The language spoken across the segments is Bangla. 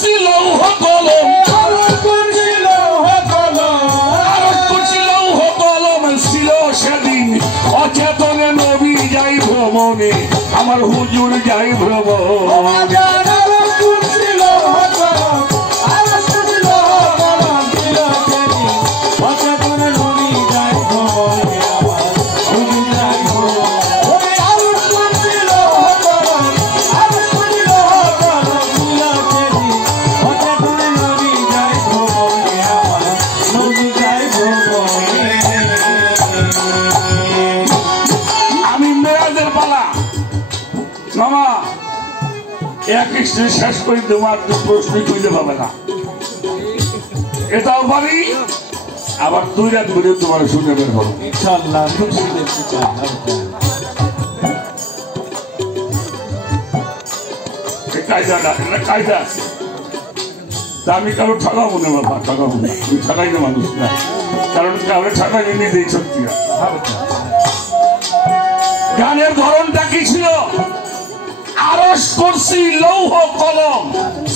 ছিল কলম ছিল সেদিন অচেতনে নবী যাই ভ্রমণে আমার হুজুর যাই ভ্রমণ শেষ করে তোমার প্রশ্ন কইতে পাবে না এটাও পারি আবার 2 রাত ধরে তোমার শুনে বের করো ইনশাআল্লাহ কায়দা আছে আমি কারো ঠকাবো না বাবা ঠকাবো না ঠকাই না মানুষ না কারণ কারো ঠকাই নিজেই সত্যি গানের ধরনটা কি ছিল আরশ করছি লৌহ কলম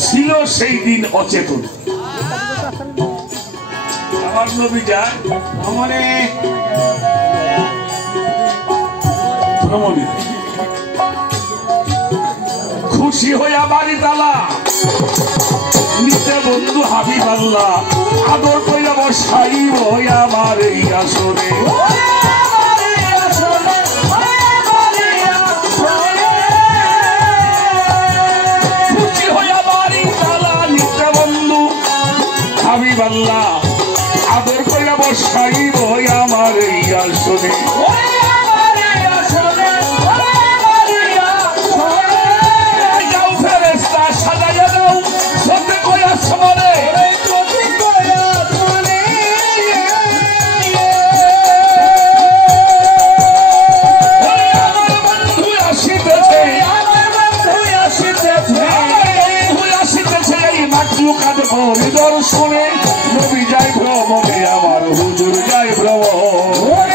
ছিল সেই দিন অচেতন আমার নবী যায় ভ্রমণে খুশি হইয়া বাড়ি তালা নিতে বন্ধু হাবিব আল্লাহ আদর কইরা বসাইব আমার এই আসরে হাবিব আল্লাহ আদর কইরা বসাইব আমার এই আসরে যাও ফেরেশতা সাজাইয়া দাও সতে কইয়া সমানে দর্শনে নবী যাই ভ্রমণে আমার হুজুর যাই ভ্রমণ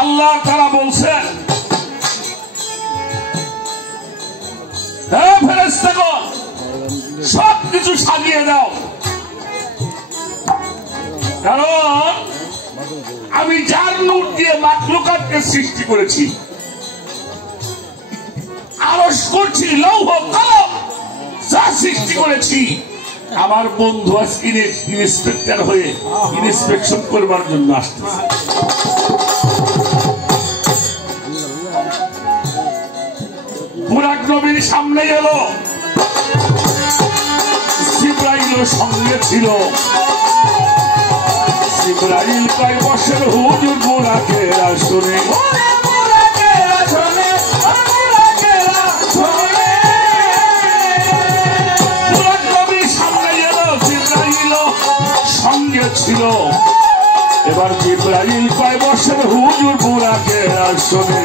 আল্লাহ তারা বলছেন হ্যাঁ ফেরেশতাগণ সবকিছু সাজিয়ে দাও কারণ আমি যার নূর দিয়ে মাখলুকাতকে সৃষ্টি করেছি আরশ করছি লৌহ কলম যা সৃষ্টি করেছি আমার বন্ধু আজকে ইন্সপেক্টর হয়ে ইন্সপেকশন করবার জন্য আসতেছে বুরাক নবীর সামনে এলো জিবরাইল সঙ্গে ছিল জিবরাইল কয় বসেন হুজুর বুরাকের আসনে বুরাক নবীর সামনে এলো জিবরাইল সঙ্গে ছিল এবার জিবরাইল কয় বসেন হুজুর বুরাকের আসনে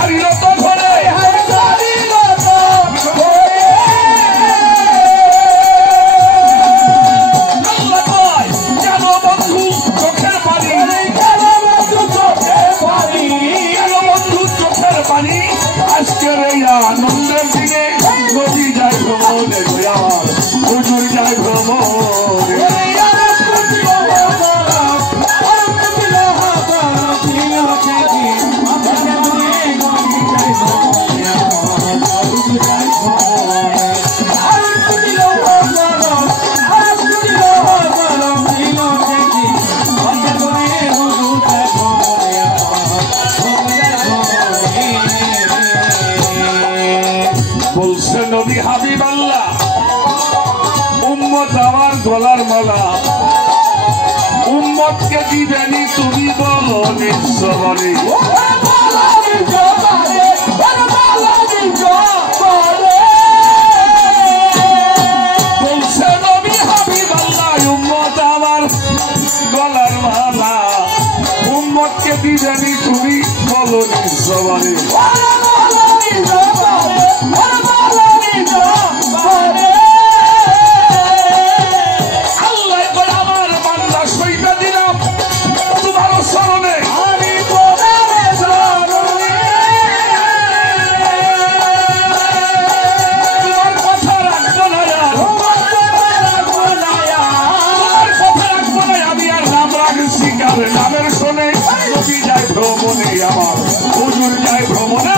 Hare হাবিব আল্লাহ উম্মত আমার গলার মালা উম্মতকে দিবেনি তুমি বলো নিঃসবরে বলছে নবী হাবিব আল্লাহ উম্মত আমার গলার মালা উম্মতকে দিবেনি তুমি বলো নিঃসবরে নামের শোনে নবী যায় ভ্রমণে আমার হুজুর যায় ভ্রমণে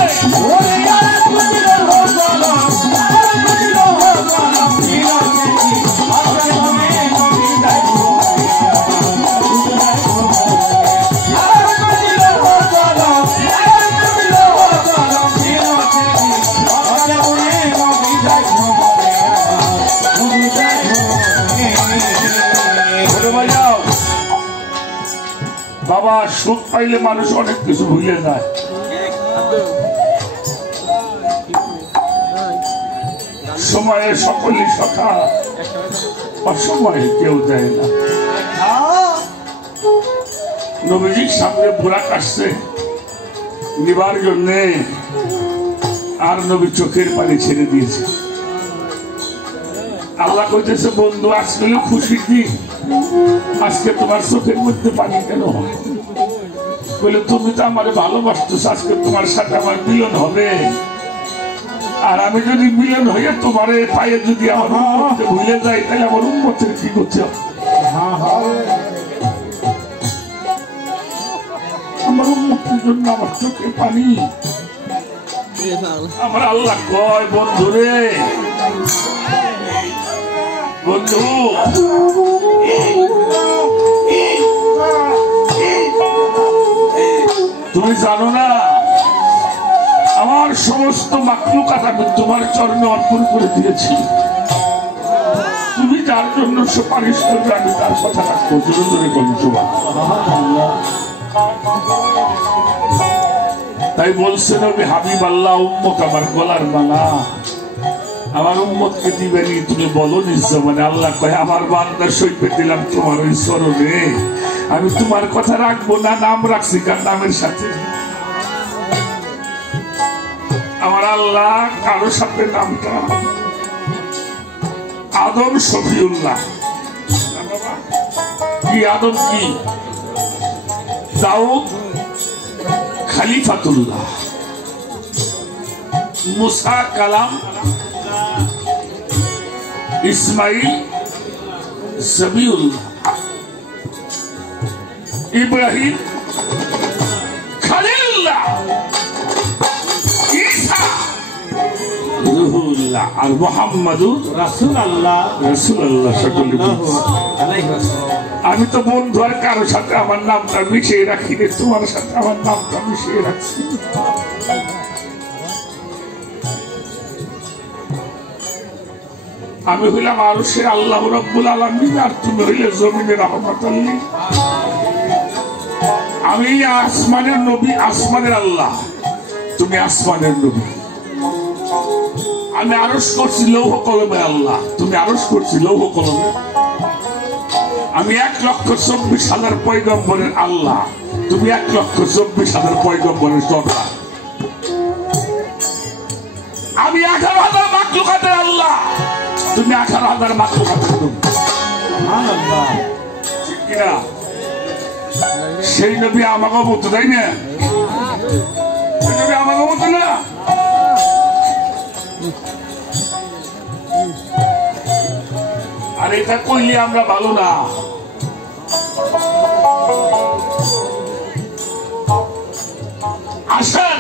বাবা সুখ পাইলে মানুষ অনেক কিছু ভুলে যায় সময়ে সকলই সখা অসময়ে কেউ দেয় না নবীজির সামনে বুড়া কাটছে নিবার জন্যে আর নবী চোখের পানি ছেড়ে দিয়েছে আল্লাহ কইতেছে বন্ধু আজকে খুশির দিন আজকে তোমার চোখের মধ্যে পানি কেন বলে তুমি তো আমার ভালোবাসতো আজকে তোমার সাথে আমার মিলন হবে আর আমি যদি মিলন হয়ে তোমার পায়ে যদি আমার উম্মতকে ভুলে যাই তাহলে আমার উম্মতের কি করতে হবে আমার উম্মতের জন্য আমার চোখে পানি আমার আল্লাহ কয় বন্ধু রে বন্ধু তুমি জানো না আমার সমস্ত মাখলুকাত আমি তোমার চরণে অর্পণ করে দিয়েছি তুমি যার জন্য সুপারিশ করবে আমি তার কথা রাখবো জোরে জোরে বলছো তাই বলছে নবী হাবিব আল্লাহ উম্মত আমার গলার মালা আমার উম্মতকে দিবেনি তুমি বলো নিঃসমানে আল্লাহ কয় আমার বান্দা সইপে দিলাম তোমার ওই চরণে আমি তোমার কথা রাখবো না নাম রাখছি কার নামের সাথে আমার আল্লাহ কারো সাথে নামটা আদম শফিউল্লাহ কি আদম কি দাউদ খলিফাতুল্লাহ মুসা কালাম ইসমাইল জবিউল্লাহ ইব্রাহিম খলিলুল্লাহ ঈসা রূহুল্লাহ আর মুহাম্মাদুর রাসূলুল্লাহ সকলে আমি তো বন্ধু আর কারোর সাথে আমার নামটা মিশিয়ে রাখি রে তোমার সাথে আমার নামটা মিশিয়ে রাখছি আমি হইলাম আরশের আল্লাহ রাব্বুল আলামিন আর তুমি হইলে জমিনের রহমতুল লিল আমি আসমানের নবী আসমানের আল্লাহ তুমি আসমানের নবী আমি আরশ করছি লৌহ কলমে আল্লাহ তুমি আরশ করছি লৌহ কলমে আমি 1,24,000 পয়গম্বরের আল্লাহ তুমি 1,24,000 পয়গম্বরের সর্দার আমি 18,000 মাখলুকাতের আল্লাহ তুমি 18,000 মাখলুকাতের নবী সুবহানাল্লাহ ঠিক কিনা সেই নবী আমাকে বলতো তাই না সেই নবী আমাকে বলতো না আর এটা কইলে আমরা ভালো না আসেন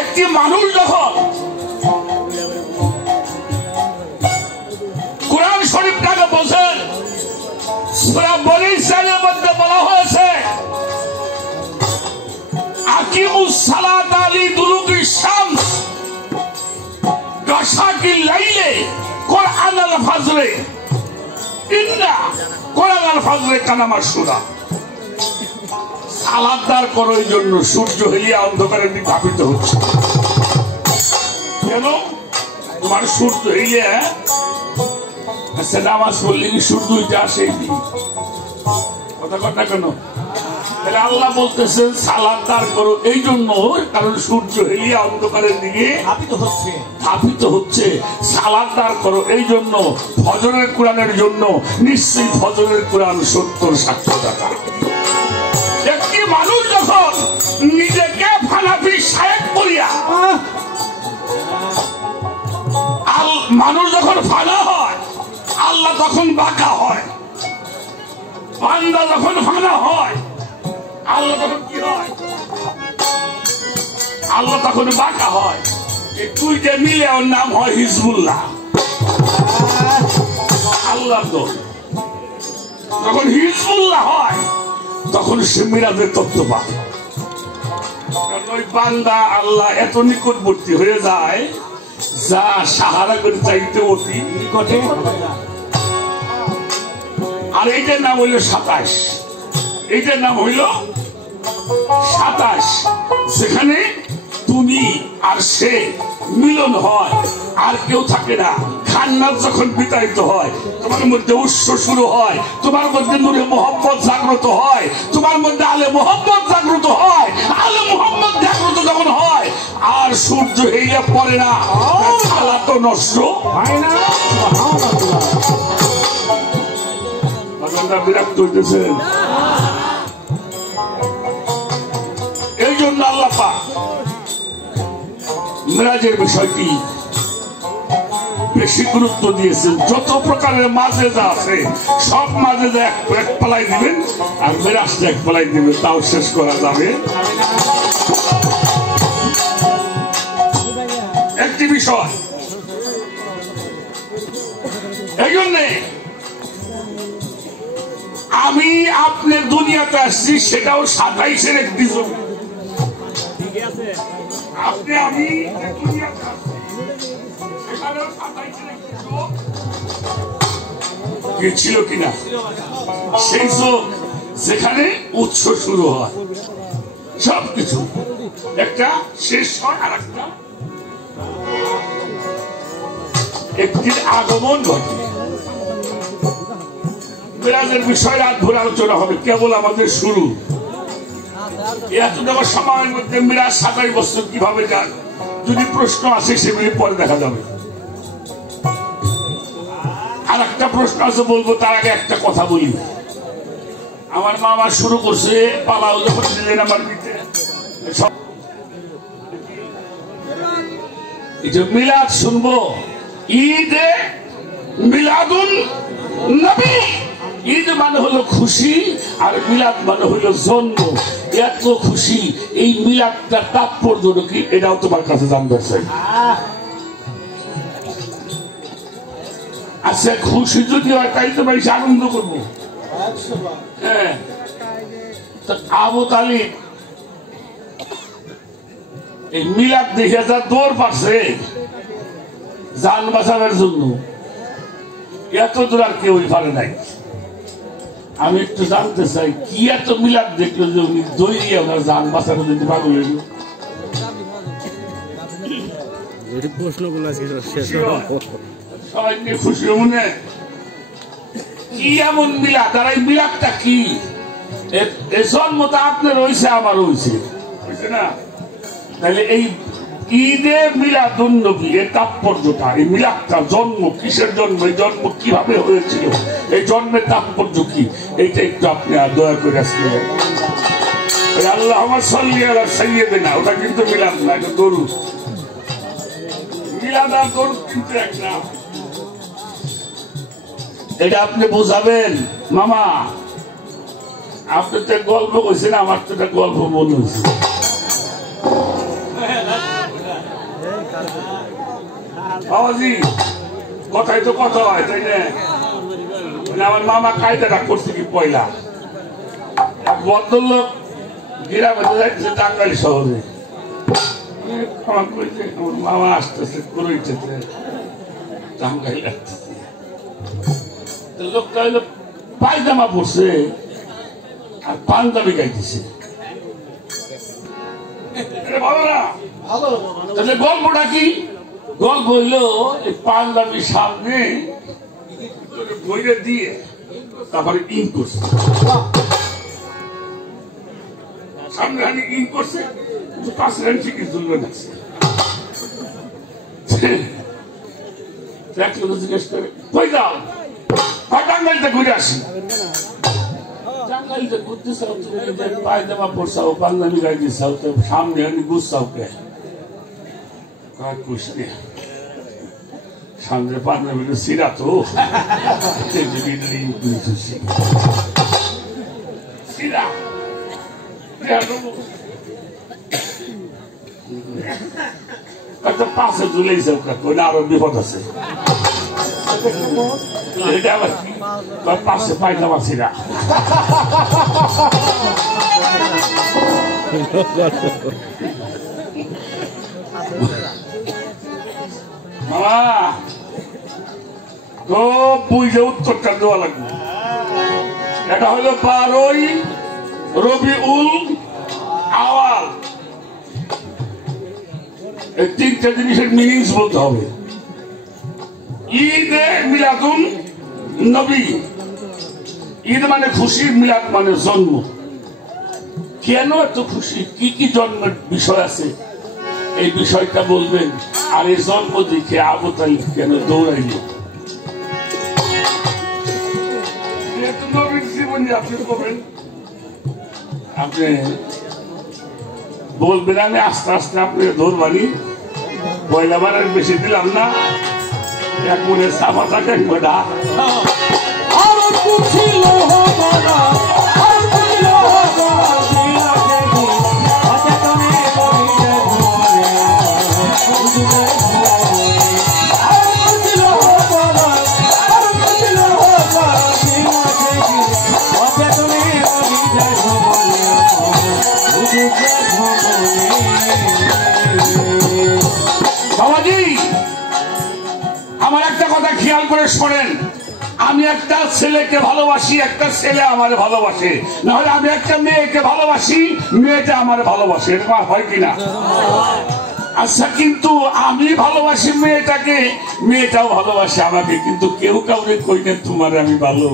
একটি মানুষ যখন কোরআন শরীফটাকে বলছেন সূরা বনী ইসরাঈলের মধ্যে বলা হয়েছে আকিমুস সালাতা লিদুলুকি শাম ওয়াকিল লাইলে কোরআন আল ফাজরে ইন্না কোরআন আল ফাজরে কানা মাসুরা। সালাতদার করো এই জন্য সূর্য হেলিয়া অন্ধকারের দিকে ধাবিত হচ্ছে। কেন? তোমার সূর্য হেলিয়া নামাজ পড়লে কি সূর্য উঠে আসে? কথা কথা কেন? তাহলে আল্লাহ বলতেছেন সালাতদার করো এই জন্য, কারণ সূর্য হেলিয়া অন্ধকারের দিকে ধাবিত হচ্ছে। সালাতদার করো এই জন্য, ফজরের কোরআনের জন্য নিশ্চয়ই ফজরের কোরআন 70 সাক্ষ্যদাতা। একটি মানুষ যখন নিজেকে ফানাফি শায়েখ বলিয়া, মানুষ যখন ফানা হয় আল্লাহ তখন বাঁকা হয়, বান্দা যখন ফানা হয় আল্লাহ তখন কি হয়? আল্লাহ তখন বাঁকা হয়। এই দুইটা মিলে ওর নাম হয় হিজবুল্লাহ। আল্লাহ তো যখন হিজবুল্লাহ হয় তখন সে মিরাজের তত্ত্ব পায়। কারণ ওই বান্দা আল্লাহ এত নিকটবর্তী হয়ে যায় যা সাহারা করে চাইতে অতি নিকটে। আর এইটার নাম হইল 27। এইটার নাম হইল 27, যেখানে তুমি আর সে মিলন হয়, আর কেউ থাকে না। খান্নাত যখন বিতাড়িত হয় তোমার মধ্যে উৎস শুরু হয়, তোমার মধ্যে নূরে মোহাম্মদ জাগ্রত হয়, তোমার মধ্যে আলে মোহাম্মদ জাগ্রত হয়। আলে মোহাম্মদ জাগ্রত যখন হয় আর সূর্য হেইয়া পড়ে না, সালাত তো নষ্ট হয় না। বিরক্ত হইতেছেন। এই জন্য আল্লাহ পাক মিরাজের বিষয়টি বেশি গুরুত্ব দিয়েছেন। যত প্রকারের মাজেজা আছে সব মাজেজা এক পালাই দিবেন, আর মিরাজটা এক পালাই দিবেন, তাও শেষ করা যাবে। একটি বিষয় এই জন্যে আমি আপনার দুনিয়াতে আসছি, সেটাও 27-এর একটি জমি। আপনি আমি দুনিয়াতে আসছি, সেখানেও 27-এর একটি জমি ছিল কিনা? সেই জমি যেখানে উৎস শুরু হয়, সবকিছু একটা শেষ হয়, আর একটির আগমন ঘটে। মিরাজের বিষয়ে রাত ভরে আলোচনা হবে, কেবল আমাদের শুরু। এতটা সময়ের মধ্যে মিরাজ 27 বছর কিভাবে যান, যদি প্রশ্ন আসে সেগুলি পরে দেখা যাবে। আর একটা প্রশ্ন আছে বলবো, তার আগে একটা কথা বলি। আমার মামা শুরু করছে পালাও যখন দিলেন আমার পিঠে, মিলাদ শুনবো। ঈদে মিলাদুন নবী, ঈদ মানে হলো খুশি, আর মিলাদ মানে হলো জন্ম। এত খুশি, এই মিলাদটা তাৎপর্য কি এটাও তোমার কাছে জানতে চাই। আচ্ছা, খুশি যদি হয় তাই তো বেশি আনন্দ করবো। হ্যাঁ, আবু তালিব এই মিলাদ দেখে যা দৌড় পাচ্ছে জান বাঁচানোর জন্য, এত দূর আর কেউই পারে নাই। আমি একটু জানতে চাই, কি এত মিলাদ দেখলো যে উনি দৌড়িয়ে ওনার জান বাঁচানোর জন্য পাগল হইল? সবাই নিয়ে খুশি মনে কি এমন মিলাদ? আর এই মিলাদটা কি? জন্মটা আপনার হয়েছে, আমার হয়েছে না? তাহলে এই ঈদে মিলাদুন নবী এর তাৎপর্যটা, এই মিলাদটা জন্ম কিসের জন্ম, এই জন্ম কিভাবে হয়েছিল, এই জন্মের তাৎপর্য কি, এইটা একটু আপনি দয়া করে আসলে আল্লাহুম্মা সাল্লি আলা সাইয়্যিদিনা, ওটা কিন্তু মিলাদ না, এটা দরুদ। মিলাদ আর দরুদ কিন্তু এক না, এটা আপনি বোঝাবেন। মামা আপনি তো গল্প কইছেন, আমার তো একটা গল্প মনে হয়েছে। বাবাজি কথাই তো কথা হয়, তাই না? আমার মামা কায়দাটা করছে কি, পয়লা এক ভদ্রলোক গ্রামে যাইতেছে টাঙ্গাইল শহরে। আমার মামা আসতেছে, টাঙ্গাই লাগতেছে। লোকটা হইলো পায়জামা পরছে আর পাঞ্জাবি গাইতেছে। তাহলে গল্পটা কি? গল্প হইলো এই পাঞ্জাবি সামনে বইরে দিয়ে তারপরে ইন করছে, সামনে আমি ইন করছে, পাশে ঠিকই তুলবে না। জিজ্ঞেস করে কই যাও? টাঙ্গাইলটা ঘুরে আসি। টাঙ্গাইলটা ঘুরতে চাও, তুমি পায়জামা পরছাও, পাঞ্জাবি গাইতে চাও, তো সামনে আমি বুঝছাও কে? সামনে পাঞ্জাবি সিরা তো সিরা পাশে ঝুলেছে, আরো বিপদ আছে। এটা আবার পাশে পায়জামা সিরা। খুব বুঝে উত্তরটা দেওয়া লাগবে। এটা হলো 12ই রবিউল আওয়াল। এই তিনটা জিনিসের মিনিংস বলতে হবে। ঈদে মিলাদুন নবী, ঈদ মানে খুশি, মিলাদ মানে জন্ম। কেন এত খুশি, কি কি জন্মের বিষয় আছে এই বিষয়টা বলবেন। আর এই জন্ম দেখে আবু তালিব কেন দৌড়াইল? নবীর জীবনী আপনি বলবেন, আপনি বলবেন, আমি আস্তে আস্তে আপনি ধরবানি। পয়লা বার বেশি দিলাম না, এক মনে সাফা থাকেন বেটা। আমার একটা কথা খেয়াল করে শোনেন, আমি একটা ছেলেকে ভালোবাসি, একটা ছেলে আমার ভালোবাসে, না হলে আমি একটা মেয়েকে ভালোবাসি, মেয়েটা আমার ভালোবাসে, এরকম হয় কিনা? আচ্ছা, কিন্তু আমি ভালোবাসি মেয়েটাকে, মেয়েটাও ভালোবাসে আমাকে, কিন্তু কেউ কাউকে কই না তোমার আমি ভালো।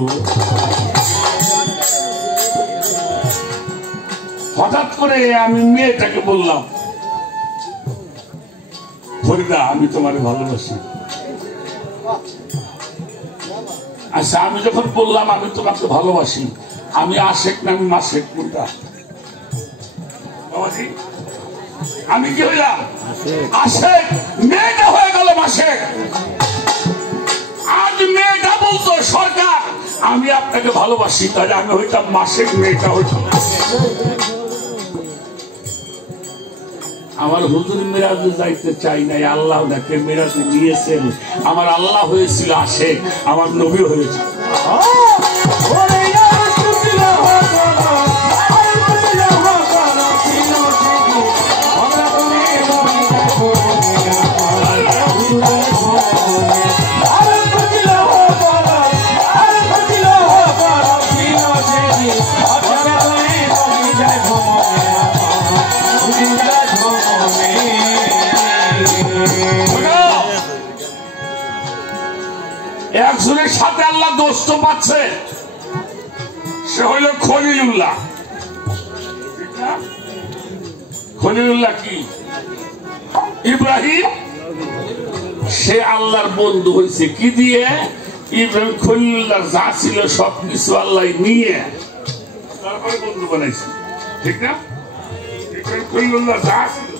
হঠাৎ করে আমি মেয়েটাকে বললাম, ফরিদা আমি তোমার ভালোবাসি। আচ্ছা, আমি যখন বললাম আমি তোমাকে ভালোবাসি, আমি আশেক না আমি মাসেক? কোনটা? আমি কি হইলাম? আশেক। মেয়েটা হয়ে গেল মাসেক। আজ মেয়েটা বলতো সরকার আমি আপনাকে ভালোবাসি, তাহলে আমি হইতাম মাসেক, মেয়েটা হইতাম। আমার হুজুর মিরাজে যাইতে চাই নাই, আল্লাহ তাকে মিরাজে নিয়েছেন। আমার আল্লাহ হয়েছিল আশেক, আমার নবী হয়েছিল। একজনের সাথে আল্লাহ দোস্ত পাচ্ছে, সে হইল খলিলুল্লাহ। খলিলুল্লাহ কি? ইব্রাহিম। সে আল্লাহর বন্ধু হয়েছে কি দিয়ে? ইব্রাহিম খলিলুল্লাহ যা ছিল সবকিছু আল্লাহ নিয়ে তারপরে বন্ধু বানাইছে, ঠিক না? ইব্রাহিম খলিলুল্লাহ যা ছিল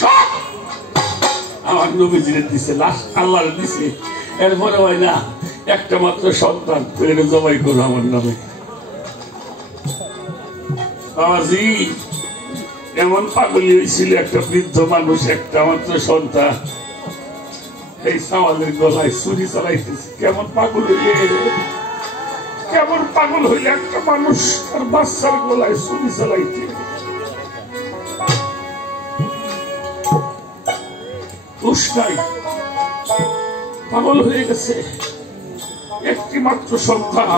সব আমার নবীজিরে দিছে, লাস্ট আল্লাহরে দিছে। এরপরে হয় না একটা মাত্র সন্তান, জবাই করো আমার নামে। বাবাজি এমন পাগলি হয়েছিল একটা বৃদ্ধ মানুষ, একটা মাত্র সন্তান, এই সাওয়ালের গলায় ছুরি চালাইতেছে। কেমন পাগল হইলে, কেমন পাগল হইলে একটা মানুষ আর বাচ্চার গলায় ছুরি চালাইতে। পাগল হয়ে গেছে। একটি মাত্র সন্তান,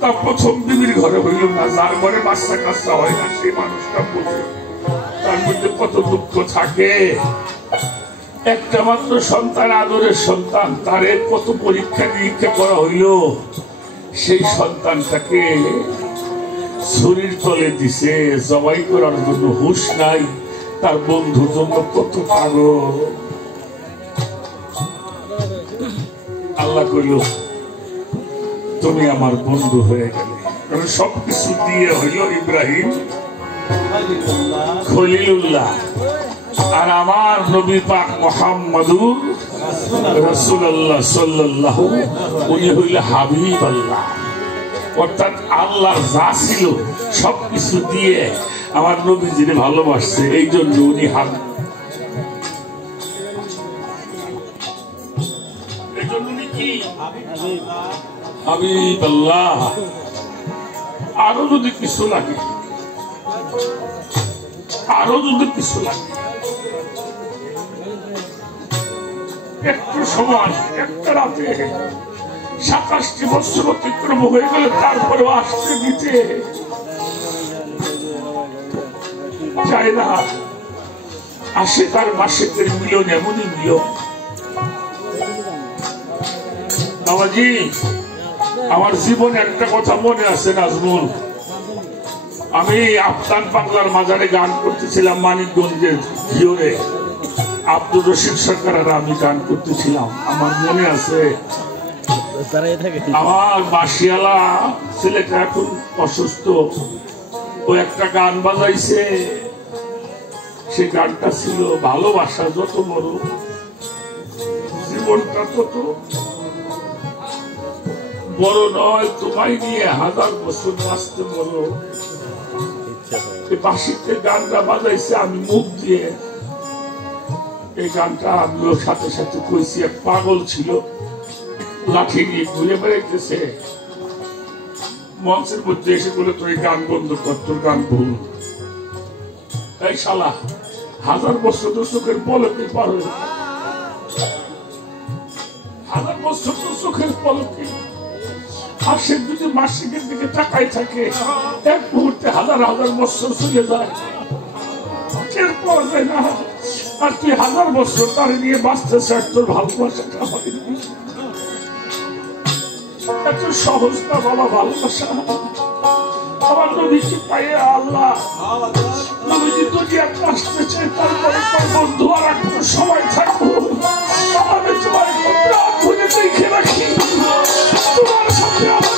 তার প্রথম বিবির ঘরে হইল না। যার ঘরে বাচ্চা কাচ্চা হয় না সেই মানুষটা বুঝে তার মধ্যে কত দুঃখ থাকে। একটা মাত্র সন্তান, আদরের সন্তান, তারে কত পরীক্ষা নিরীক্ষা করা হইল। সেই সন্তানটাকে শরীর তলে দিছে জবাই করার জন্য, হুঁশ নাই। তার বন্ধুর জন্য কত পাগল। আল্লাহ কইল তুমি আমার বন্ধু হয়ে গেলে। কারণ সবকিছু দিয়ে হইল ইব্রাহিম খলিলুল্লাহ, আর আমার নবী পাক মুহাম্মদুর রাসূলুল্লাহ সাল্লাল্লাহু, উনি হইল হাবিব আল্লাহ। অর্থাৎ আল্লাহ যা ছিল সবকিছু দিয়ে আমার নবীজিরে ভালোবাসছে, এই জন্য উনি হাবিব। এই জন্য উনি কি হাবিব আল্লাহ। আরো যদি কিছু লাগে, আরো যদি কিছু লাগে, একটু সময়, একটা রাতে 27টি বছর অতিক্রম হয়ে গেলে তারপরেও আসতে দিতে চায় না। আসে তার মাসের মিলন, এমনই মিলন। বাবাজি, আমার জীবনে একটা কথা মনে আছে নাজমুল, আমি আফতান বাংলার মাজারে গান করতেছিলাম মানিকগঞ্জের ভিওরে, আব্দুর রশিদ সরকার আর আমি গান করতেছিলাম। আমার মনে আছে আমার বাসিয়ালা ছেলেটা এখন অসুস্থ, ও একটা গান বাজাইছে। সেই গানটা ছিল ভালোবাসা যত বড় জীবনটা তত বড় নয়, তোমায় নিয়ে 1000 বছর বাঁচতে বড়। বাসিতে গানটা বাজাইছে, আমি মুখ দিয়ে এই গানটা আমিও সাথে সাথে কইছি। এক পাগল ছিল, লাঠি নিয়ে ঘুরে বেড়াইতেছে, মঞ্চের মধ্যে এসে বলে তোর গান বন্ধ কর, তোর গান ভুল। এই শালা 1000 বছর তো চোখের পলকে পার হয়ে, 1000 বছর তো চোখের পলকে। আর সে যদি মাসিকের দিকে তাকাই থাকে, এক মুহূর্তে 1000 বছর চলে যায়, টের পাওয়া যায় না। আর তুই 1000 বছর তার নিয়ে বাঁচতে চাস, তোর ভালোবাসাটা হয়নি। এত সহজ না বাবা ভালোবাসা। আমার নবীকে পাইয়ে আল্লাহ নবীজি যদি একটা আসতে চাই, তারপরে বন্ধু আর একটা সময় থাকবো। আমি তোমার প্রাণ ভুলে দেখে রাখি, তোমার সাথে আমার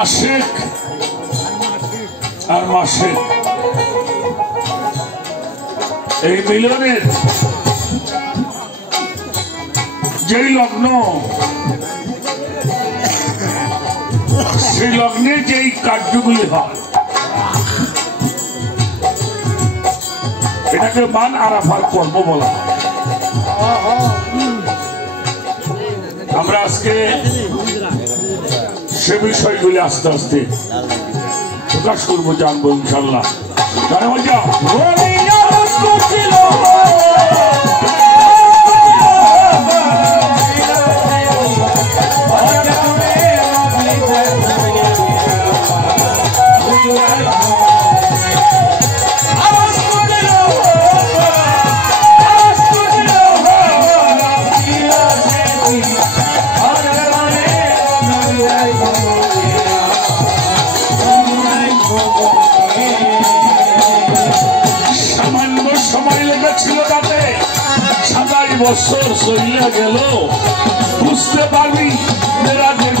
আশেক আর মাসেক এই মিলনের যেই লগ্ন সেই লগ্নে যেই কার্যগুলি হয় এটাকে মান আরাফার পর্ব বলা হয়। আমরা আজকে সে বিষয়গুলি আস্তে আস্তে প্রকাশ করবো, জানবো ইনশাল্লাহ। বছর চলিয়া গেল বুঝতে পারবি মেরাজের